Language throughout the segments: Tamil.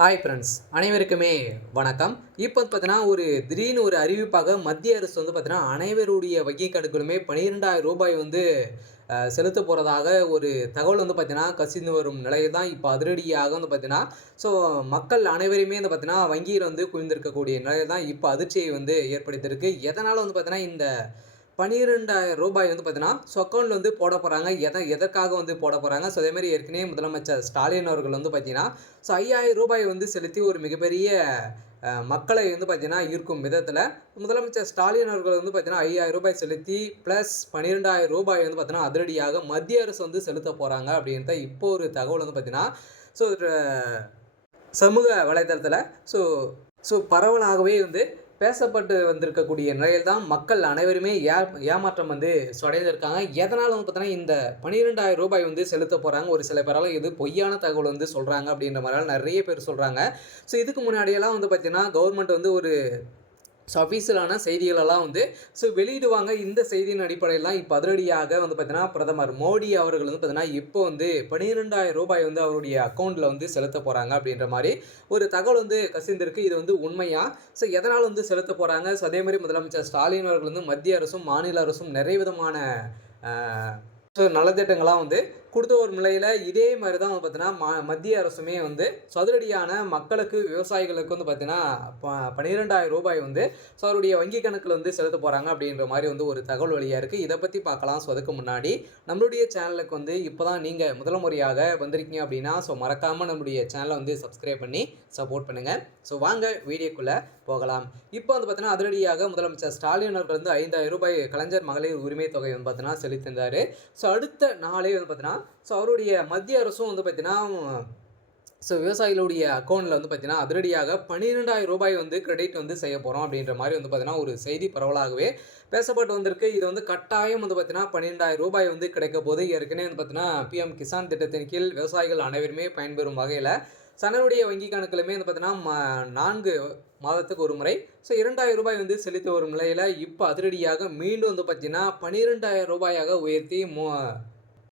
ஹாய் ஃப்ரெண்ட்ஸ், அனைவருக்குமே வணக்கம். இப்போ பார்த்தீங்கன்னா, திடீர்னு ஒரு அறிவிப்பாக மத்திய அரசு பார்த்தீங்கன்னா, அனைவருடைய வங்கி கணக்குகளுமே ரூ. 12,000 செலுத்த போறதாக ஒரு தகவல் பார்த்தீங்கன்னா, கசிந்து வரும் நிலையில் தான் இப்போ அதிரடியாக பார்த்தீங்கன்னா, ஸோ மக்கள் அனைவரையுமே பார்த்தீங்கன்னா, வங்கியில் குவிந்திருக்கக்கூடிய நிலையில் தான் இப்போ அதிர்ச்சியை ஏற்படுத்தியிருக்கு. எதனால பார்த்தீங்கன்னா, இந்த ரூ. 12,000 பார்த்தீங்கன்னா, ஸோ அக்கவுண்ட்ல போட போறாங்க. எதற்காக போட போறாங்க. ஸோ அதேமாரி ஏற்கனவே முதலமைச்சர் ஸ்டாலின் அவர்கள் பார்த்தீங்கன்னா, ஸோ ரூ. 5,000 செலுத்தி ஒரு மிகப்பெரிய மக்களை பார்த்தீங்கன்னா, ஈர்க்கும் விதத்தில முதலமைச்சர் ஸ்டாலின் அவர்கள் பார்த்தீங்கன்னா, ரூ. 5,000 செலுத்தி பிளஸ் ரூ. 12,000 பார்த்தீங்கன்னா, அதிரடியாக மத்திய அரசு செலுத்த போறாங்க அப்படின்ற இப்போ ஒரு தகவல் பார்த்தீங்கன்னா, ஸோ சமூக வலைதளத்தில ஸோ ஸோ பரவலாகவே பேசப்பட்டு வந்திருக்கக்கூடிய நிலையில் தான் மக்கள் அனைவருமே ஏமாற்றம் அடைந்திருக்காங்க. எதனால பார்த்தீங்கன்னா, இந்த ரூ. 12,000 செலுத்த போறாங்க. ஒரு சில பேரால இது பொய்யான தகவல் சொல்றாங்க அப்படின்ற மாதிரிலாம் நிறைய பேர் சொல்றாங்க. ஸோ இதுக்கு முன்னாடியெல்லாம் பார்த்தீங்கன்னா, கவர்மெண்ட் ஒரு அஃபீஷியலான செய்திகளெல்லாம் ஸோ வெளியிடுவாங்க. இந்த செய்தியின் அடிப்படையில் தான் இப்போ அதிரடியாக பார்த்தீங்கன்னா, பிரதமர் மோடி அவர்கள் பார்த்தீங்கன்னா, இப்போ ரூ. 12,000 அவருடைய அக்கௌண்ட்டில் செலுத்த போகிறாங்க அப்படின்ற மாதிரி ஒரு தகவல் கசிந்திருக்கு. இது உண்மையா? ஸோ எதனால் செலுத்த போகிறாங்க? ஸோ அதேமாதிரி முதலமைச்சர் ஸ்டாலின் அவர்கள் மத்திய அரசும் மாநில அரசும் நிறைய விதமான ஸோ நலத்திட்டங்களாக கொடுத்த ஒரு நிலையில் இதே மாதிரி தான் பார்த்தீங்கன்னா, மத்திய அரசுமே சதுரடியான மக்களுக்கு விவசாயிகளுக்கு பார்த்தீங்கன்னா, ரூ. 12,000 ஸோ அவருடைய வங்கி கணக்கில் செலுத்த போகிறாங்க அப்படின்ற மாதிரி ஒரு தகவல் வழியாக இருக்குது. இதை பற்றி பார்க்கலாம். ஸோ அதுக்கு முன்னாடி நம்மளுடைய சேனலுக்கு இப்போ தான் நீங்கள் முதல் முறையாக வந்திருக்கீங்க அப்படின்னா, ஸோ மறக்காமல் நம்மளுடைய சேனலை சப்ஸ்கிரைப் பண்ணி சப்போர்ட் பண்ணுங்கள். ஸோ வாங்க வீடியோக்குள்ளே போகலாம். இப்போ பார்த்தீங்கன்னா, அதிரடியாக முதலமைச்சர் ஸ்டாலின் அவர்கள் ரூ. 5,000 கலைஞர் மகளிர் உரிமை தொகை பார்த்தீங்கன்னா செலுத்தியிருந்தார். ஸோ அடுத்த நாளே பார்த்தீங்கன்னா, ஸோ அவருடைய மத்திய அரசும் பார்த்தீங்கன்னா, ஸோ விவசாயிகளுடைய அக்கௌண்ட்டில் பார்த்தீங்கன்னா, அதிரடியாக ரூ. 12,000 கிரெடிட் செய்ய போகிறோம் அப்படின்ற மாதிரி பார்த்தீங்கன்னா, ஒரு செய்தி பரவலாகவே பேசப்பட்டு வந்திருக்கு. இது கட்டாயம் பார்த்தீங்கன்னா, ரூ. 12,000 கிடைக்க போது. ஏற்கனவே பார்த்தீங்கன்னா, PM கிசான் திட்டத்தின் கீழ் விவசாயிகள் அனைவருமே பயன்பெறும் வகையில் தன்னுடைய வங்கி கணக்கிலுமே பார்த்தீங்கன்னா, 4 மாதத்துக்கு ஒரு முறை ஸோ ரூ. 2,000 செலுத்தி வரும் நிலையில் இப்போ அதிரடியாக மீண்டும் பார்த்தீங்கன்னா, ரூ. 12,000 உயர்த்தி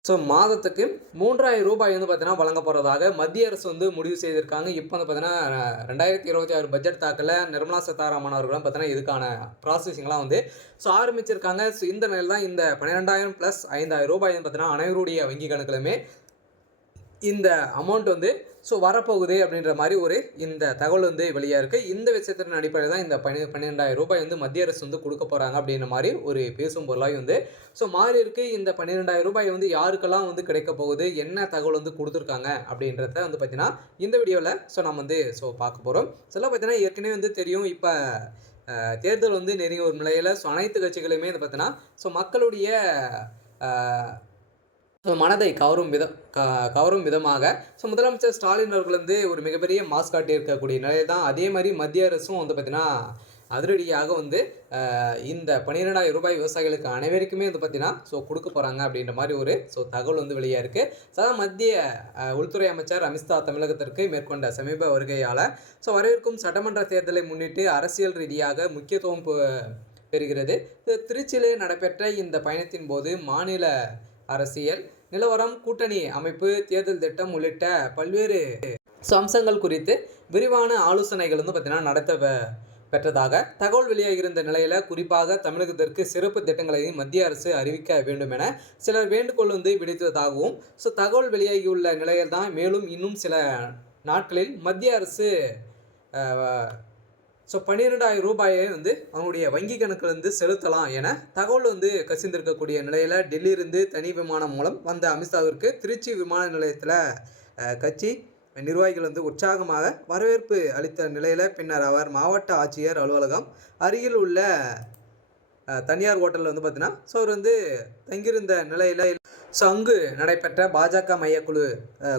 ஸோ மாதத்துக்கு ரூ. 3,000 பார்த்தீங்கன்னா வழங்க போகிறதாக மத்திய அரசு முடிவு செய்திருக்காங்க. இப்போ பார்த்தீங்கன்னா, 2026 பட்ஜெட் தாக்கலில் நிர்மலா சீதாராமன் அவர்களும் பார்த்தீங்கன்னா, இதுக்கான ப்ராசஸிங்லாம் ஸோ ஆரம்பிச்சிருக்காங்க. ஸோ இந்த நிலையில் தான் இந்த 12,000 + ரூ. 5,000 பார்த்தீங்கன்னா, அனைவருடைய வங்கி கணக்கிலுமே இந்த அமௌண்ட் ஸோ வரப்போகுது அப்படின்ற மாதிரி இந்த தகவல் வெளியாக இருக்குது. இந்த விஷயத்தின் அடிப்படையில் தான் இந்த ரூ. 12,000 மத்திய அரசு கொடுக்க போகிறாங்க அப்படின்ற மாதிரி ஒரு பேசும் பொருளாக ஸோ மாறி இருக்குது. இந்த ரூ. 12,000 யாருக்கெல்லாம் கிடைக்க போகுது, என்ன தகவல் கொடுத்துருக்காங்க அப்படின்றத பார்த்தீங்கன்னா, இந்த வீடியோவில் ஸோ நம்ம ஸோ பார்க்க போகிறோம். சில பார்த்தீங்கன்னா ஏற்கனவே தெரியும். இப்போ தேர்தல் நெருங்கி ஒரு நிலையில் ஸோ அனைத்து கட்சிகளுமே பார்த்தீங்கன்னா, ஸோ மக்களுடைய மனதை கவரும் விதமாக ஸோ முதலமைச்சர் ஸ்டாலின் அவர்கள் ஒரு மிகப்பெரிய மாஸ் காட்டியிருக்கக்கூடிய நிலையில் தான் அதே மாதிரி மத்திய அரசும் பார்த்தீங்கன்னா, அதிரடியாக இந்த ரூ. 12,000 விவசாயிகளுக்கு அனைவருக்குமே பார்த்தீங்கன்னா, ஸோ கொடுக்க போகிறாங்க அப்படின்ற மாதிரி ஸோ தகவல் வெளியாக இருக்குது. ஸோ மத்திய உள்துறை அமைச்சர் அமித்ஷா தமிழகத்திற்கு மேற்கொண்ட சமீப வருகையால் ஸோ வரவிருக்கும் சட்டமன்ற தேர்தலை முன்னிட்டு அரசியல் ரீதியாக முக்கியத்துவம் பெறுகிறது. திருச்சியிலே நடைபெற்ற இந்த பயணத்தின் போது மாநில அரசியல் நிலவரம், கூட்டணி அமைப்பு, தேர்தல் திட்டம் உள்ளிட்ட பல்வேறு அம்சங்கள் குறித்து விரிவான ஆலோசனைகள் பார்த்தீங்கன்னா நடத்த பெற்றதாக தகவல் வெளியாகியிருந்த நிலையில், குறிப்பாக தமிழகத்திற்கு சிறப்பு திட்டங்களை மத்திய அரசு அறிவிக்க வேண்டும் என சிலர் வேண்டுகோள் விடுத்ததாகவும் ஸோ தகவல் வெளியாகியுள்ள நிலையில் தான் மேலும் இன்னும் சில நாட்களில் மத்திய அரசு ஸோ ரூ. 12,000 அவனுடைய வங்கி கணக்கிலிருந்து செலுத்தலாம் என தகவல் கசிந்திருக்கக்கூடிய நிலையில், டெல்லியிலிருந்து தனி விமானம் மூலம் வந்த அமித்ஷாவிற்கு திருச்சி விமான நிலையத்தில் கட்சி நிர்வாகிகள் உற்சாகமாக வரவேற்பு அளித்த நிலையில், பின்னர் அவர் மாவட்ட ஆட்சியர் அலுவலகம் அருகில் உள்ள தனியார் ஹோட்டலில் பார்த்தீங்கன்னா, ஸோ அவர் தங்கியிருந்த நிலையில் ஸோ அங்கு நடைபெற்ற பாஜக மையக்குழு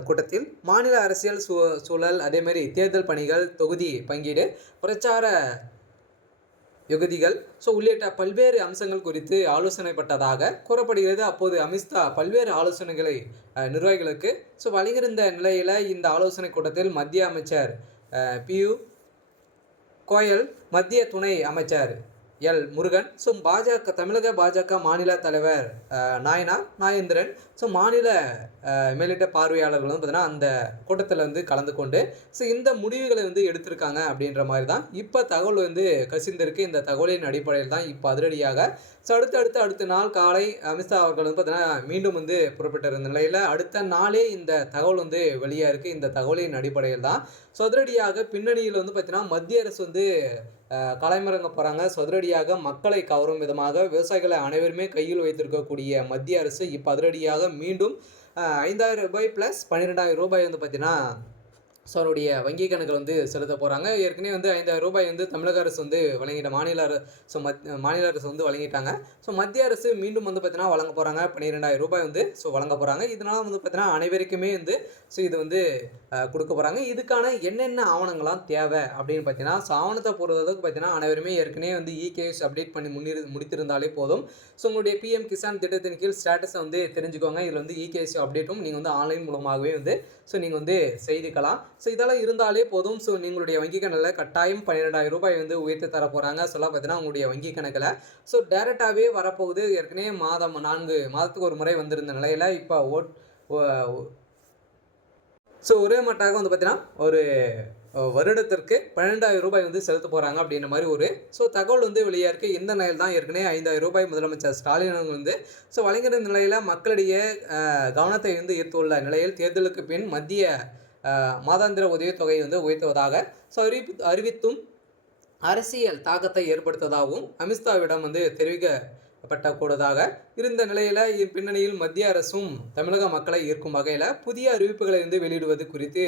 கூட்டத்தில் மாநில அரசியல் சூழல், அதேமாதிரி தேர்தல் பணிகள், தொகுதி பங்கீடு, பிரச்சார யுகதிகள் ஸோ உள்ளிட்ட பல்வேறு அம்சங்கள் குறித்து ஆலோசனைப்பட்டதாக கூறப்படுகிறது. அப்போது அமித்ஷா பல்வேறு ஆலோசனைகளை நிர்வாகிகளுக்கு ஸோ வழங்கியிருந்த நிலையில், இந்த ஆலோசனை கூட்டத்தில் மத்திய அமைச்சர் பியூ கோயல், மத்திய துணை அமைச்சர் முருகன். ஸோ தமிழக பாஜக மாநில தலைவர் நாயேந்திரன். ஸோ மாநில மேலிட்ட பார்வையாளர்கள் வந்து பார்த்தீங்கன்னா அந்த கூட்டத்தில் வந்து கலந்து கொண்டு ஸோ இந்த முடிவுகளை வந்து எடுத்திருக்காங்க அப்படின்ற மாதிரி தான் இப்போ தகவல் வந்து கசிந்திருக்கு. இந்த தகவலின் அடிப்படையில் தான் இப்போ அதிரடியாக ஸோ அடுத்த நாள் காலை அமித்ஷா அவர்கள் வந்து பார்த்தீங்கன்னா மீண்டும் வந்து புறப்பட்டிருந்த நிலையில் அடுத்த நாளே இந்த தகவல் வந்து வெளியாக இருக்குது. இந்த தகவலின் அடிப்படையில் தான் ஸோ அதிரடியாக பின்னணியில் வந்து பார்த்தீங்கன்னா மத்திய அரசு வந்து களமிறங்க போகிறாங்க. ஸோ அதிரடியாக மக்களை கவரும் விதமாக விவசாயிகளை அனைவருமே கையில் வைத்திருக்கக்கூடிய மத்திய அரசு இப்போ அதிரடியாக மீண்டும் ரூ. 5,000 ப்ளஸ் ரூ. 12,000 வந்து பார்த்தீங்கன்னா ஸோ அவருடைய வங்கி கணக்கில் வந்து செலுத்த போகிறாங்க. ஏற்கனவே வந்து ரூ. 5,000 வந்து தமிழக அரசு வந்து வழங்கிட்ட மாநில அரசு வந்து வழங்கிட்டாங்க. ஸோ மத்திய அரசு மீண்டும் வந்து பார்த்தீங்கன்னா வழங்க போகிறாங்க. ரூ. 12,000 வந்து ஸோ வழங்க போகிறாங்க. இதனால் வந்து பார்த்தீங்கன்னா அனைவருக்குமே வந்து ஸோ இது வந்து கொடுக்க போகிறாங்க. இதுக்கான என்னென்ன ஆவணங்கள்லாம் தேவை அப்படின்னு பார்த்தீங்கன்னா ஸோ ஆவணத்தை பொறுத்தளவுக்கு பார்த்தீங்கன்னா அனைவருமே ஏற்கனவே வந்து இகேஎஸ் அப்டேட் பண்ணி முடித்திருந்தாலே போதும். ஸோ உங்களுடைய பிஎம் கிசான் திட்டத்தின் கீழ் ஸ்டேட்டஸை வந்து தெரிஞ்சுக்கோங்க. இதில் வந்து இகேஎஸ் அப்டேட்டும் நீங்கள் வந்து ஆன்லைன் மூலமாகவே வந்து ஸோ நீங்கள் வந்து செய்திக்கலாம். ஸோ இதெல்லாம் இருந்தாலே போதும். ஸோ உங்களுடைய வங்கி கணக்கில் கட்டாயம் ரூ. 12,000 வந்து உயர்த்தி தர போகிறாங்க. சொல்ல பார்த்தீங்கன்னா உங்களுடைய வங்கி கணக்கில் ஸோ டேரெக்டாகவே வரப்போகுது. ஏற்கனவே 4 மாதத்துக்கு ஒரு முறை வந்திருந்த நிலையில் இப்போ ஸோ ஒரே மட்டாக வந்து பார்த்தீங்கன்னா ஒரு வருடத்திற்கு ரூ. 12,000 வந்து செலுத்த போகிறாங்க அப்படின்ற மாதிரி ஒரு ஸோ தகவல் வந்து வெளியாக இருக்குது. இந்த நிலையில் தான் ஏற்கனவே ரூ. 5,000 முதலமைச்சர் ஸ்டாலின் அவங்க வந்து ஸோ வழங்கிற நிலையில் மக்களிடையே கவனத்தை வந்து ஈர்த்துள்ள நிலையில் தேர்தலுக்கு பின் மத்திய மாதாந்திர உதவித்தொகை வந்து உயர்த்துவதாக ஸோ அறிவித்தும் அரசியல் தாக்கத்தை ஏற்படுத்துவதாகவும் அமித்ஷாவிடம் வந்து தெரிவிக்கப்படக்கூடதாக இருந்த நிலையில் பின்னணியில் மத்திய அரசும் தமிழக மக்களை ஈர்க்கும் வகையில் புதிய அறிவிப்புகளை வந்து வெளியிடுவது குறித்து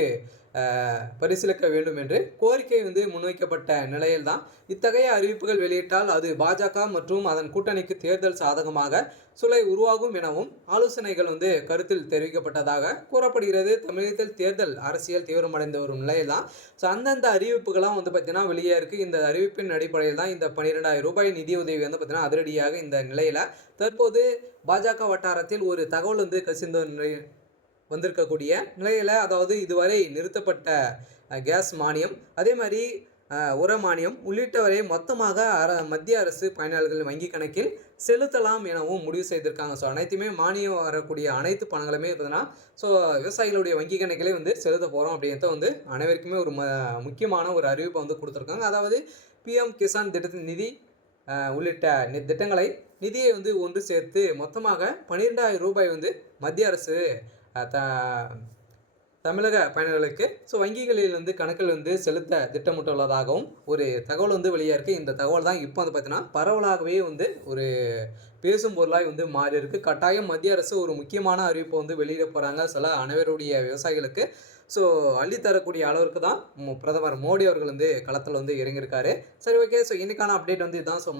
பரிசீலிக்க வேண்டும் என்று கோரிக்கை வந்து முன்வைக்கப்பட்ட நிலையில்தான் இத்தகைய அறிவிப்புகள் வெளியிட்டால் அது பாஜக மற்றும் அதன் கூட்டணிக்கு தேர்தல் சாதகமாக சூழலை உருவாகும் எனவும் ஆலோசனைகள் வந்து கருத்தில் தெரிவிக்கப்பட்டதாக கூறப்படுகிறது. தமிழகத்தில் தேர்தல் அரசியல் தீவிரமடைந்து வரும் நிலையில் தான் ஸோ அந்தந்த அறிவிப்புகளாம் வந்து பார்த்தீங்கன்னா வெளியே இருக்குது. இந்த அறிவிப்பின் அடிப்படையில் தான் இந்த ரூ. 12,000 நிதியுதவி வந்து பார்த்தீங்கன்னா அதிரடியாக இந்த நிலையில் தற்போது பாஜக வட்டாரத்தில் ஒரு தகவல் வந்து கசிந்த வந்திருக்கக்கூடிய நிலையில், அதாவது இதுவரை நிறுத்தப்பட்ட கேஸ் மானியம், அதே மாதிரி உர மானியம் உள்ளிட்டவரை மொத்தமாக மத்திய அரசு பயனாளர்களின் வங்கி கணக்கில் செலுத்தலாம் எனவும் முடிவு செய்திருக்காங்க. ஸோ அனைத்துமே மானியம் வரக்கூடிய அனைத்து பணங்களுமே பார்த்தீங்கன்னா ஸோ விவசாயிகளுடைய வங்கி கணக்கிலே வந்து செலுத்த போகிறோம் அப்படின்றத வந்து அனைவருக்குமே ஒரு முக்கியமான ஒரு அறிவிப்பை வந்து கொடுத்துருக்காங்க. அதாவது பிஎம் கிசான் திட்டத்தின் நிதி உள்ளிட்ட திட்டங்களை நிதியை வந்து ஒன்று சேர்த்து மொத்தமாக ரூ. 12,000 வந்து மத்திய அரசு தமிழக பயனாளர்களுக்கு ஸோ வங்கிகளில் வந்து கணக்கில் வந்து செலுத்த திட்டமிட்டுள்ளதாகவும் ஒரு தகவல் வந்து வெளியாக இருக்குது. இந்த தகவல் தான் இப்போ வந்து பார்த்தீங்கன்னா பரவலாகவே வந்து ஒரு பேசும் பொருளாக வந்து மாறி இருக்குது. கட்டாயம் மத்திய அரசு ஒரு முக்கியமான அறிவிப்பை வந்து வெளியிட போகிறாங்க. சில அனைவருடைய விவசாயிகளுக்கு ஸோ அள்ளித்தரக்கூடிய அளவிற்கு தான் பிரதமர் மோடி அவர்கள் வந்து களத்தில் வந்து இறங்கியிருக்காரு. சரி, ஓகே. ஸோ இன்றைக்கான அப்டேட் வந்து இதுதான். ஸோ